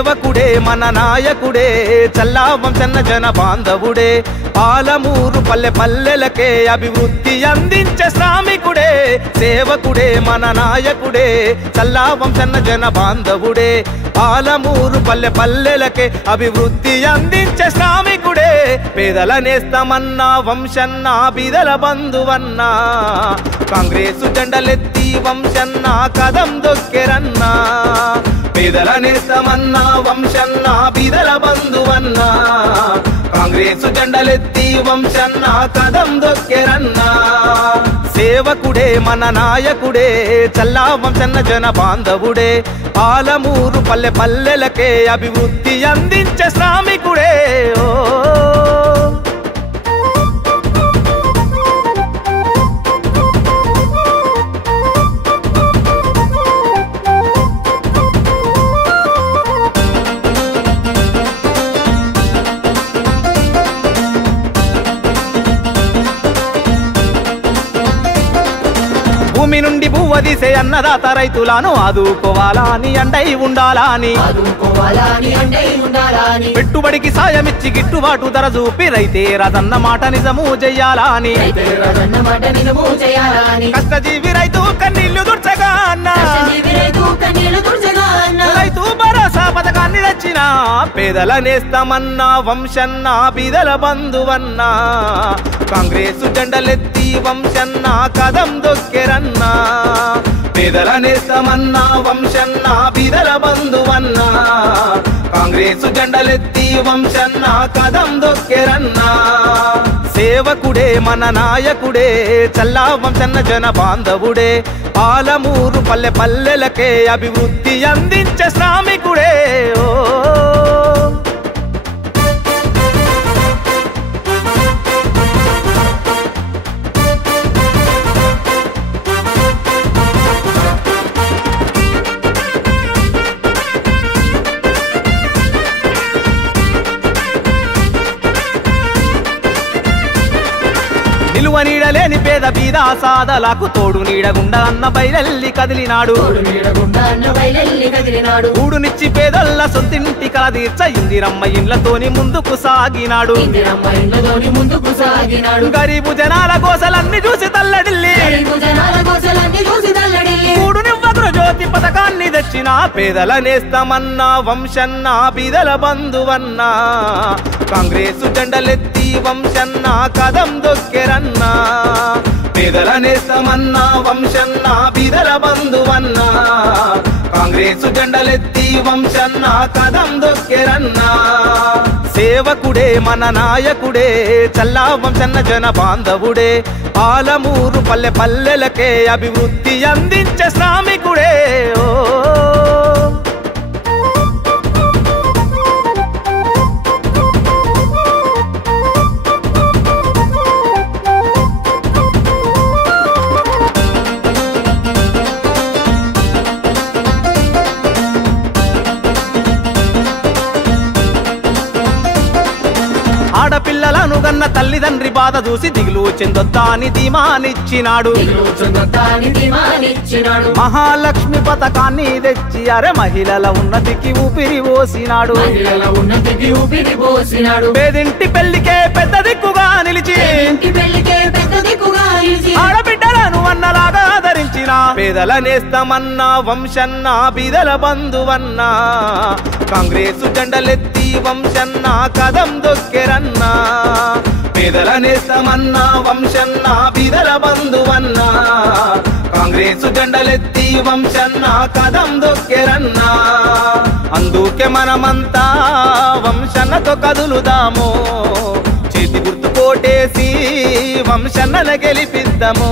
సేవకుడే మన నాయకుడే చల్లా వంశన్న జన బాంధవుడే పాలమూరు పల్లె పల్లెలకే అభివృద్ధి అందించే శ్రామికుడే సేవకుడే మన నాయకుడే చల్లా వంశన్న జన బాంధవుడే పాలమూరు పల్లె పల్లెలకే అభివృద్ధి అందించే శ్రామికుడే పేదల నేస్తమన్నా వంశన్న బీదల బంధువన్నా కాంగ్రెసు జెండలెత్తి వంశన్న కదం దొక్కెరన్నా పేదల నేస్తమన్నా వంశన్న బీదల బంధువన్నా కాంగ్రెసు జెండలెత్తి వంశన్న కదం దొక్కెరన్నా సేవకుడే మన నాయకుడే చల్లా వంశన్న జన బాంధవుడే పాలమూరు పల్లె పల్లెలకే అభివృద్ధి అందించే శ్రామికుడే ఓ భూమి నుండి భూవదిసే అన్నదాత రైతులను ఆదుకోవాలని అండై ఉండాలని పెట్టుబడికి సాయమిచ్చి గిట్టుబాటు ధర చూపి రైతే రాజన్న మాట నిజము చెయ్యాలని కష్టజీవి రైతు కన్నీళ్లు దుర్చగా అన్నా రైతు భరోసా పథకాన్ని తెచ్చిన పేదల నేస్తమన్నా వంశన్న బీదల బంధువన్నా కాంగ్రెసు జెండలెత్తి వంశన్న కదం దొక్కెరన్నా పేదల నేస్తమన్నా వంశన్న బీదల బంధువన్నా కాంగ్రెసు జెండలెత్తి వంశన్న కదం దొక్కెరన్నా సేవకుడే మన నాయకుడే చల్లా వంశన్న జన బాంధవుడే పాలమూరు పల్లె పల్లెలకే అభివృద్ధి అందించే శ్రామికుడే ఓ నిలువ నీడలేని పేద బీద సాదలకు తోడు నీడగుండా అన్న బయలెల్లి కదిలినాడు ఊడునిచ్చి పేదల్ల సొంతింటి కల తీర్చ ఇందిరమ్మ ఇండ్లతోని ముందుకు సాగినాడు గరీబు జనాల గోసలన్నీ చూసి తల్లడిల్లి ఊడునివ్వకురు జ్యోతి పథకాన్ని తెచ్చిన పేదల నేస్తమన్నా వంశన్న బీదల బంధువన్నా కాంగ్రెసు జెండలెత్తి వంశన్న కదం దొక్కెరన్నా పేదల నేస్తమన్నా వంశన్న బీదల బంధువన్నా కాంగ్రెసు జెండలెత్తి వంశన్న కదం దొక్కెరన్నా సేవకుడే మన నాయకుడే చల్లా వంశన్న జన బాంధవుడే పాలమూరు పల్లె పల్లెలకే అభివృద్ధి అందించే శ్రామికుడే ఓ ఆడపిల్లలను గన్న తల్లిదండ్రి బాధ చూసి దిగులు చెందొద్దా అని ధీమానిచ్చినాడు మహాలక్ష్మి పథకాన్ని తెచ్చి అరే మహిళల ఉన్నతికి ఊపిరి పోసినాడు పేదింటి పెళ్లికే పెద్ద దిక్కుగా నిలిచి ఆడబిడ్డలను అన్నలాగా ఆదరించిన పేదల నేస్తమన్నా వంశన్న బీదల బంధువన్నా కాంగ్రెసు జెండలెత్తి వంశన్న కదం దొక్కెరన్నా పేదల నేస్తమన్నా వంశన్న బీదల బంధువన్నా కాంగ్రెసు జెండలెత్తి వంశన్న కదం దొక్కెరన్నా అందుకే మనమంతా వంశన్నతో కదులుదాము చేతి గుర్తు కోటేసి వంశన్నను గెలిపిద్దాము.